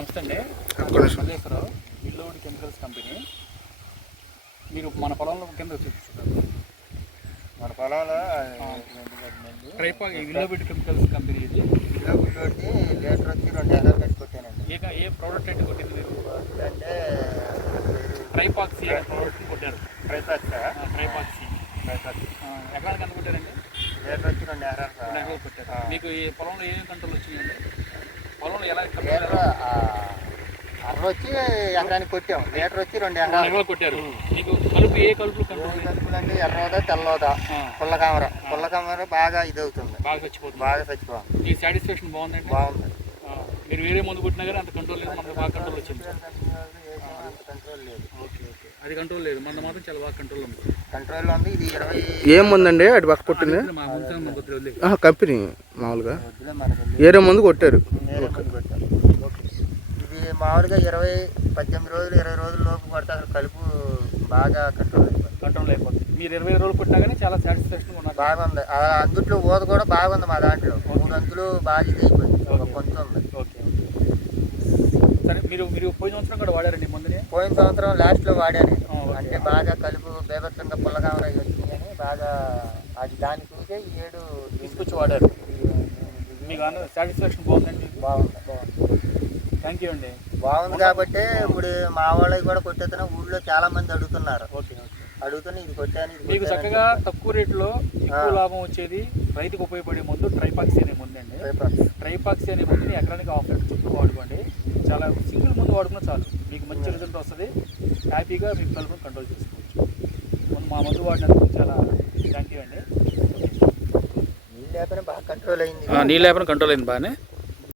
నమస్తే అండి. Malleswararao, Willowood chemicals company. మీరు మన పొలంలో కింద చూపిస్తారు. మన పొలంలో ట్రైపాక్ విల్లోవుడ్ కెమికల్స్ కంపెనీ ఇది. విల్లోవుడ్ తోటి లీటర్ వచ్చి 2 ఎకరాలు పెట్టి కొట్టానండి. ఏ ప్రోడక్ట్ అయితే కొట్టింది మీరు? అంటే ట్రైపాక్సీ అనే ప్రోడక్ట్ కొట్టారు. ట్రైపాక్సీ ఎకరానికి ఎంత కొట్టారండి? లీటర్ వచ్చి 2 ఎకరాలు. 2 ఎకరాలు కొట్టారు. మీకు ఈ పొలంలో ఏమేమి కంట్రోల్ వచ్చినాయండి? పొలంలో ఎలా లీటర్ అర వచ్చి ఎకరానికి కొట్టాం. లీటర్ వచ్చి 2 ఎకరాలు కొట్టారు. మీకు కలుపు ఏ కలుపులు కంట్రోల్? కలుపులు అంటే ఎర్రవద తెల్లవద పుల్లకామర బాగా ఇది అవుతుంది, బాగా చచ్చిపోతుంది. మీ సాటిస్ఫాక్షన్ బాగుందండి? బాగుంది. మీరు వేరే ముందు కొట్టినా కానీ అంత కంట్రోల్ లేదు, మనకు బాగా కంట్రోల్ వచ్చింది. కంట్రోల్ లేదు. ఓకే, అది కంట్రోల్ లేదు, మన మాత్రం చాలా బాగా కంట్రోల్ ఉంది. కంట్రోల్లో ఉంది. ఇది 20 ఏముందండి అటు పక్క పుట్టింది కంపెనీ మామూలుగా ఏరే ముందు కొట్టారు. ఇది మామూలుగా 18 రోజులు 20 రోజుల లోపు కొడితే అసలు కలుపు బాగా కంట్రోల్ అయిపోతుంది. మీరు 20 రోజులు కొట్టినా కానీ చాలా సాటిస్ఫాక్షన్ ఉన్నారు. బాగుంది. అందుట్లో ఊత కూడా బాగుంది. మా దాంట్లో 3 అంతులు బాగా ఇది అయిపోయింది. కొంచెం ఉంది. ఓకే, సరే. మీరు పోయిన సంవత్సరం కూడా వాడారండి ముందునే? పోయిన సంవత్సరం లాస్ట్లో వాడాను. అంటే బాగా కలుపు బేభత్సంగా పుల్లకామర వచ్చిందని బాగా అది దాన్ని చూసే ఈ 7 తీసుకొచ్చి వాడారు. మీకు సాటిస్ఫాక్షన్ బాగుందండి? బాగుంది. థ్యాంక్ యూ అండి. బాగుంది కాబట్టి ఇప్పుడు మా వాళ్ళకి కూడా కొట్టేస్తున్నా. ఊళ్ళో చాలా మంది అడుగుతున్నారు. అడుగుతున్నా ఇది కొట్టాను. మీకు చక్కగా తక్కువ రేట్లో ఎక్కువ లాభం వచ్చేది, రైతుకు ఉపయోగపడే ముందు ట్రైపాక్సీ అనే ముందు అండి. ట్రైపాక్సీ అనే ముందుని ఎకరానికి 1/2 లీటర్ చుట్టూ వాడుకోండి. చాలా సింగిల్ ముందు వాడుకున్నా చాలు, మీకు మంచి రిజల్ట్ వస్తుంది. హ్యాపీగా మీకు కలుపుని కంట్రోల్ చేసుకోవచ్చు. మా మందు వాడినందుకు చాలా థ్యాంక్ యూ అండి. నీళ్ళు లేపన బాగా కంట్రోల్ అయింది. నీళ్ళు లేపన కంట్రోల్ అయింది బాగానే.